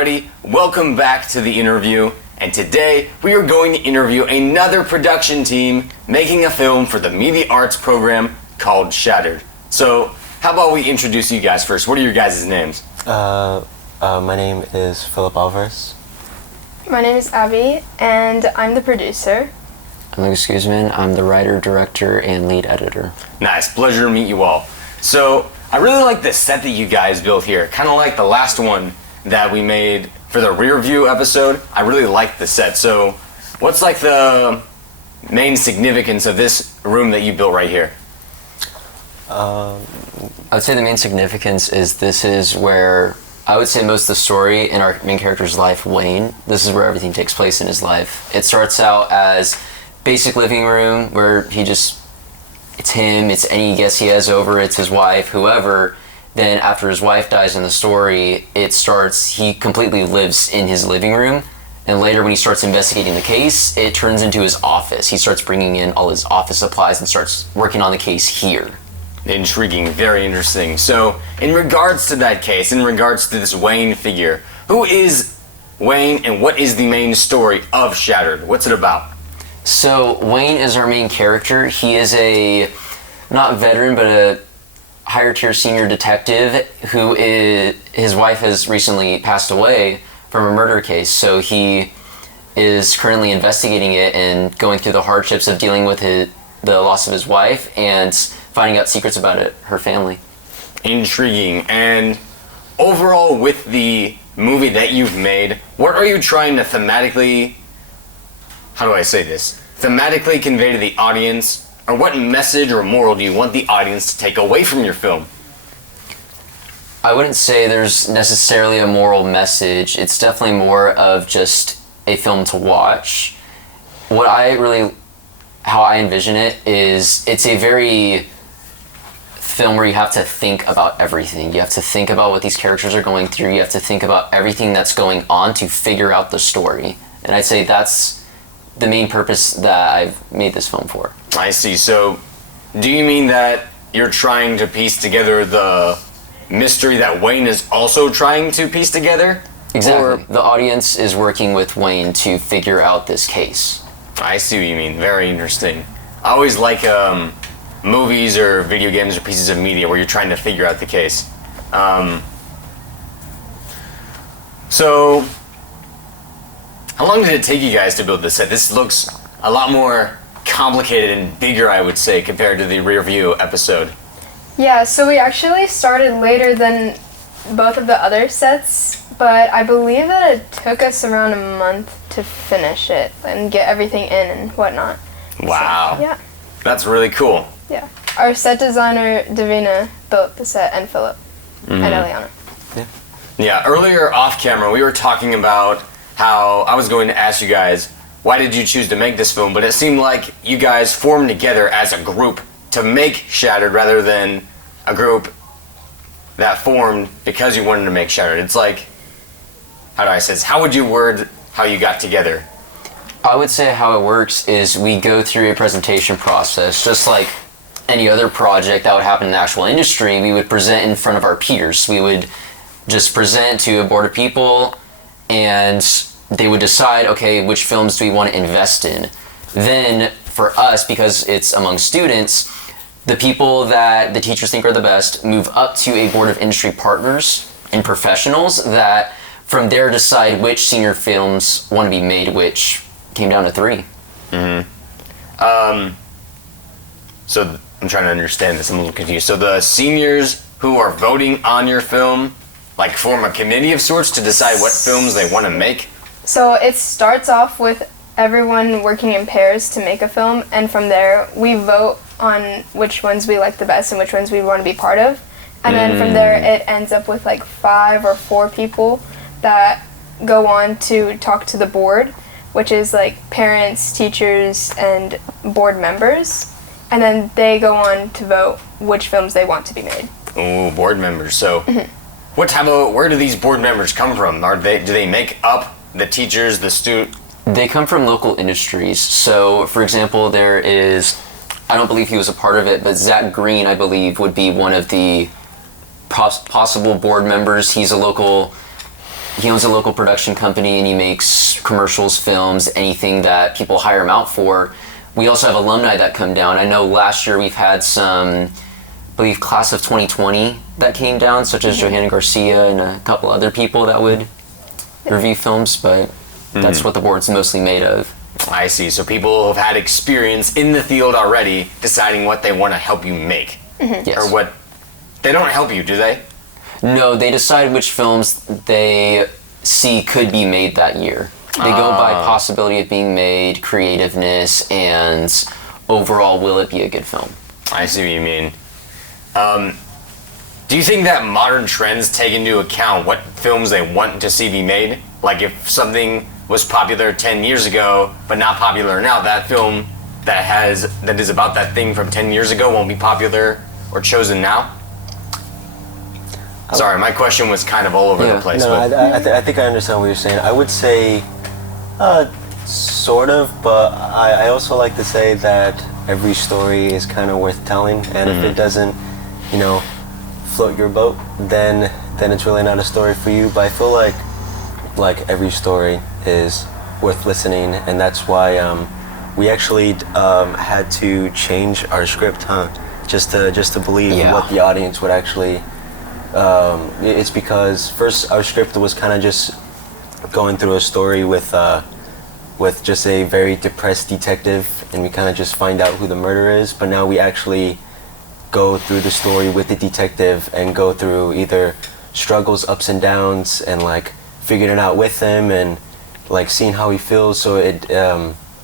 everybody, welcome back to the interview, and today we are going to interview another production team making a film for the Media Arts program called Shattered. So, how about we introduce you guys first? What are your guys' names? My name is Philip Alvarez. My name is Abby, and I'm the producer. I'm Lucas Guzman. I'm the writer, director, and lead editor. Nice, pleasure to meet you all. So, I really like the set that you guys built here, kind of like the last one that we made for the rear view episode. I really like the set. So, what's like the main significance of this room that you built right here? I would say the main significance is this is where I would say most of the story in our main character's life, Wayne, this is where everything takes place in his life. It starts out as basic living room where it's him, it's any guest he has over, it's his wife, whoever. Then after his wife dies in the story, he completely lives in his living room. And later when he starts investigating the case, it turns into his office. He starts bringing in all his office supplies and starts working on the case here. Intriguing, very interesting. So, in regards to that case, in regards to this Wayne figure, who is Wayne and what is the main story of Shattered? What's it about? So, Wayne is our main character. He is not veteran, but a higher tier senior detective his wife has recently passed away from a murder case. So he is currently investigating it and going through the hardships of dealing with the loss of his wife and finding out secrets about her family. Intriguing. And overall, with the movie that you've made, what are you trying to thematically convey to the audience? Or what message or moral do you want the audience to take away from your film? I wouldn't say there's necessarily a moral message. It's definitely more of just a film to watch. How I envision it is it's a very film where you have to think about everything. You have to think about what these characters are going through. You have to think about everything that's going on to figure out the story. And I'd say that's the main purpose that I've made this film for. I see. So, do you mean that you're trying to piece together the mystery that Wayne is also trying to piece together? Exactly. The audience is working with Wayne to figure out this case. I see what you mean. Very interesting. I always like movies or video games or pieces of media where you're trying to figure out the case. So, how long did it take you guys to build this set? This looks a lot more complicated and bigger, I would say, compared to the rear view episode. Yeah, so we actually started later than both of the other sets, but I believe that it took us around a month to finish it and get everything in and whatnot. Wow. So, yeah. That's really cool. Yeah. Our set designer, Davina, built the set, and Philip, and Eliana. Yeah, earlier off camera, we were talking about how I was going to ask you guys, why did you choose to make this film? But it seemed like you guys formed together as a group to make Shattered rather than a group that formed because you wanted to make Shattered. It's like, how do I say this? How would you word how you got together? I would say how it works is we go through a presentation process, just like any other project that would happen in the actual industry. We would present in front of our peers. We would just present to a board of people and they would decide, okay, which films do we want to invest in? Then for us, because it's among students, the people that the teachers think are the best move up to a board of industry partners and professionals that from there decide which senior films want to be made, which came down to 3. So I'm trying to understand this. I'm a little confused. So the seniors who are voting on your film, like form a committee of sorts to decide what films they want to make? So it starts off with everyone working in pairs to make a film, and from there we vote on which ones we like the best and which ones we want to be part of. And then from there it ends up with like 5 or 4 people that go on to talk to the board, which is like parents, teachers, and board members. And then they go on to vote which films they want to be made. Ooh, board members. So where do these board members come from? Do they make up the teachers, the student? They come from local industries. So, for example, there is, I don't believe he was a part of it, but Zach Green, I believe, would be one of the possible board members. He's a local he owns a local production company and he makes commercials, films, anything that people hire him out for. We also have alumni that come down. I know last year we've had some, I believe, class of 2020 that came down, such as Johanna Garcia and a couple other people that would review films, but that's what the board's mostly made of. I see. So people have had experience in the field already deciding what they want to help you make. Yes. Or what... They don't help you, do they? No, they decide which films they see could be made that year. They go by possibility of being made, creativeness, and overall, will it be a good film? I see what you mean. Do you think that modern trends take into account what films they want to see be made? Like if something was popular 10 years ago, but not popular now, that film that is about that thing from 10 years ago won't be popular or chosen now? Sorry, my question was kind of all over the place. No, but I think I understand what you're saying. I would say, sort of, but I also like to say that every story is kind of worth telling, and if it doesn't, float your boat, then it's really not a story for you. But I feel like every story is worth listening, and that's why we actually had to change our script, just to believe what the audience would actually. It's because first our script was kind of just going through a story with just a very depressed detective, and we kind of just find out who the murderer is. But now we actually go through the story with the detective and go through either struggles, ups and downs, and like figuring it out with him and like seeing how he feels. So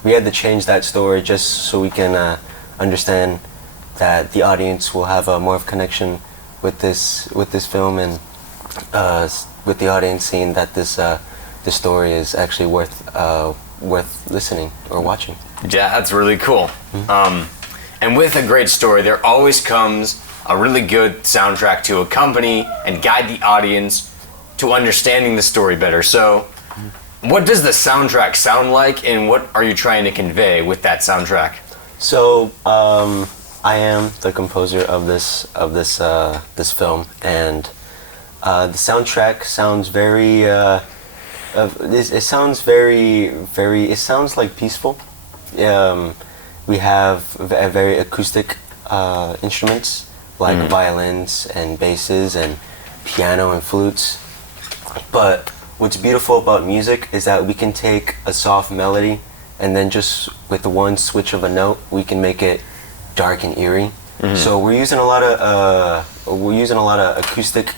we had to change that story just so we can understand that the audience will have more of a connection with this film, and with the audience seeing that this story is actually worth listening or watching. yeah, that's really cool. And with a great story, there always comes a really good soundtrack to accompany and guide the audience to understanding the story better. So, what does the soundtrack sound like, and what are you trying to convey with that soundtrack? So I am the composer of this film, and the soundtrack sounds very. It sounds like peaceful. We have very acoustic instruments like violins and basses and piano and flutes. But what's beautiful about music is that we can take a soft melody, and then just with the one switch of a note, we can make it dark and eerie. So we're using a lot of acoustic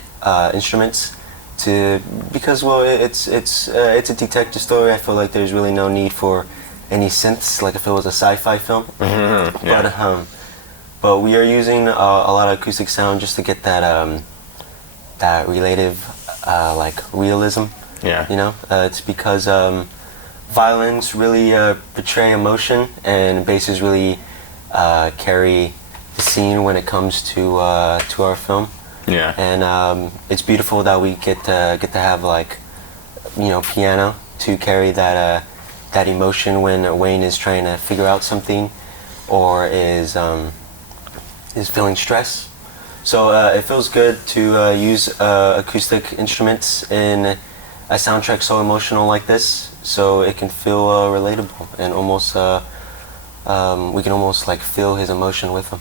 instruments because it's a detective story. I feel like there's really no need for any synths like if it was a sci-fi film. But we are using a lot of acoustic sound just to get that relative like realism. It's because violins really portray emotion, and basses really carry the scene when it comes to our film. And it's beautiful that we get to have like piano to carry that emotion when Wayne is trying to figure out something or is feeling stress. So it feels good to use acoustic instruments in a soundtrack so emotional like this, so it can feel relatable and almost we can almost like feel his emotion with him.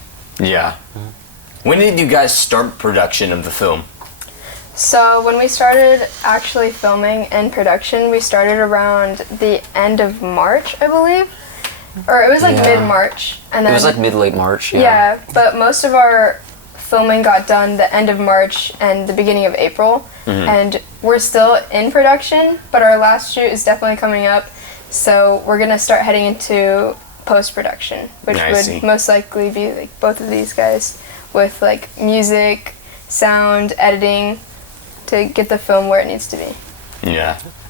When did you guys start production of the film? So when we started actually filming and production, we started around the end of March, I believe. Or it was like mid-March. And then, it was like mid-late March, Yeah, but most of our filming got done the end of March and the beginning of April. And we're still in production, but our last shoot is definitely coming up. So we're going to start heading into post-production, which would most likely be like both of these guys with like music, sound, editing to get the film where it needs to be.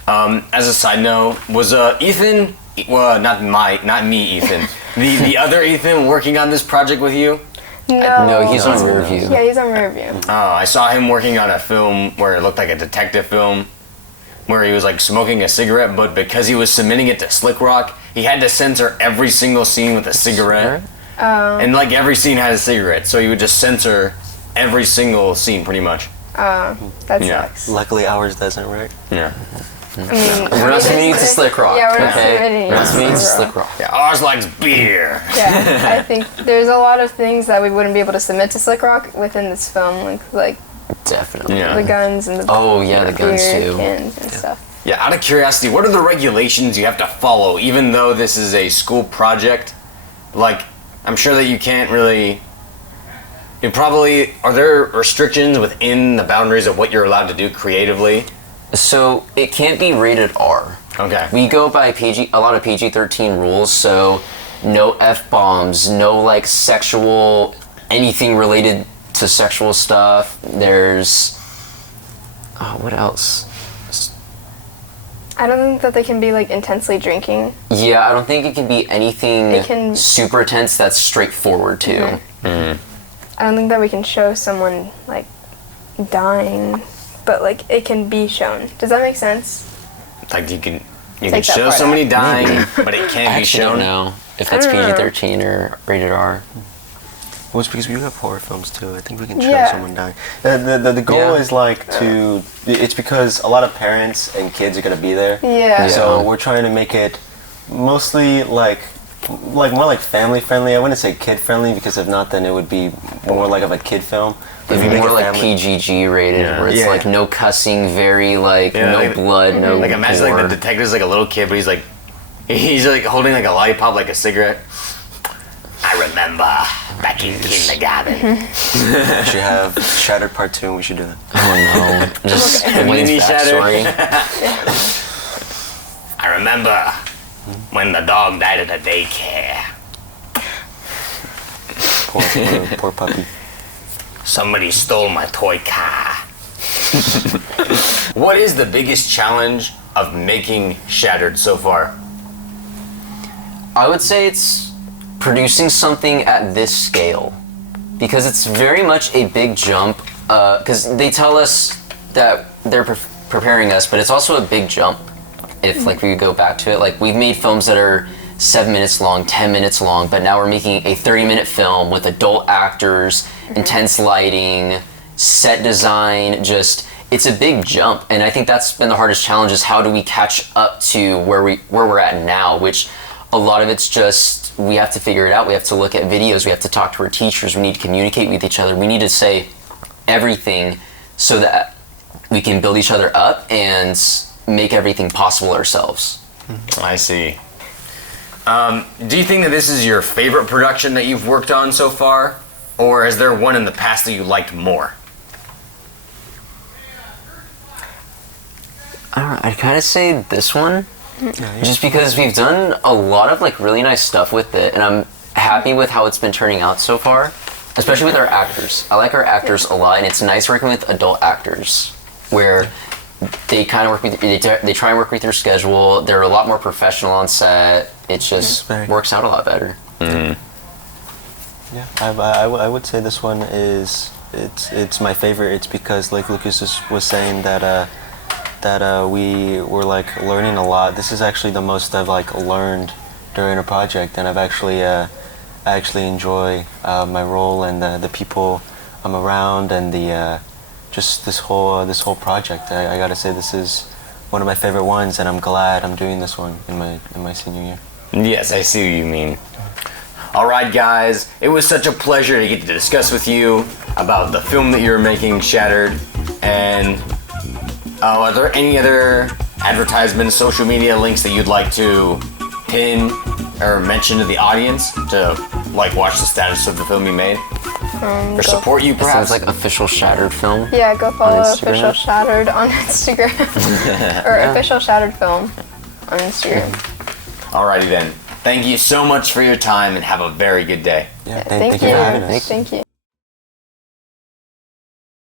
As a side note, was Ethan, well, not me, Ethan, the other Ethan working on this project with you? No, he's on rear view. Yeah, he's on rear view. I saw him working on a film where it looked like a detective film, where he was like smoking a cigarette, but because he was submitting it to Slick Rock, he had to censor every single scene with a cigarette. And like every scene had a cigarette, so he would just censor every single scene pretty much. That Yeah. sucks. Luckily, ours doesn't, right? Yeah. I mean, We're not submitting to Slick Rock. Yeah, we're not okay? submitting We're not submitting to to Slick Rock. Yeah, ours likes beer. Yeah, I think there's a lot of things that we wouldn't be able to submit to Slick Rock within this film, like Definitely. Yeah. the guns and the Oh, yeah, the guns, beer too. cans and stuff. Yeah, out of curiosity, what are the regulations you have to follow, even though this is a school project? Like, I'm sure that you can't really. Are there restrictions within the boundaries of what you're allowed to do creatively? So it can't be rated R. Okay. We go by a lot of PG-13 rules, so no F-bombs, no like sexual, anything related to sexual stuff. There's, what else? I don't think that they can be like intensely drinking. Yeah, I don't think it can be anything It can- super tense that's straightforward too. I don't think that we can show someone like dying, but like it can be shown. Does that make sense? Like you can Take that show part somebody out. dying, but it I can't be actually don't shown. know if that's I don't know. PG-13 or rated R. Well, it's because we have horror films too. I think we can show Yeah. someone dying. The goal Yeah. is like to. It's because a lot of parents and kids are gonna be there. Yeah. So we're trying to make it mostly like more like family friendly. I wouldn't say kid friendly because if not, then it would be more like of a kid film. If you make More it like family, PGG rated, Yeah. where it's Yeah. like no cussing, very like Yeah, no like- blood, no Like imagine gore. like the detective's like a little kid, but he's like holding like a lollipop, like a cigarette. I remember back in kindergarten. we should have Shattered Part 2 and we should do that. Oh no! Just Wayne's Mini shatter. backstory. I remember when the dog died at the daycare. Poor puppy. Somebody stole my toy car. What is the biggest challenge of making Shattered so far? I would say it's producing something at this scale, because it's very much a big jump. Because they tell us that they're preparing us, but it's also a big jump. If like we go back to it, like we've made films that are 7 minutes long, 10 minutes long, but now we're making a 30-minute film with adult actors, intense lighting, set design. Just it's a big jump, and I think that's been the hardest challenge: is how do we catch up to where we're at now, which a lot of it's just we have to figure it out. We have to look at videos, we have to talk to our teachers, we need to communicate with each other, we need to say everything so that we can build each other up and make everything possible ourselves. I see. Do you think that this is your favorite production that you've worked on so far? Or is there one in the past that you liked more? I don't know, I'd kind of say this one, just because we've done a lot of like really nice stuff with it, and I'm happy with how it's been turning out so far, especially with our actors. I like our actors a lot, and it's nice working with adult actors, where they kind of work with, they try and work with your schedule. They're a lot more professional on set. It just Very. works out a lot better. Yeah, I would say this one is it's my favorite. It's because like Lucas was saying that we were like learning a lot. This is actually the most I've like learned during a project, and I actually enjoy my role and the people I'm around and the just this whole project. I gotta say this is one of my favorite ones, and I'm glad I'm doing this one in my senior year. Yes, I see what you mean. Alright guys, it was such a pleasure to get to discuss with you about the film that you're making, Shattered, and are there any other advertisements, social media links that you'd like to pin or mention to the audience to like watch the status of the film you made? Or support you It perhaps? sounds like official Shattered film. Yeah, go follow Instagram? Official Shattered on Instagram. Or Official Shattered Film on Instagram. Alrighty then. Thank you so much for your time and have a very good day. Yeah, Thank you you. for having us. Thank you.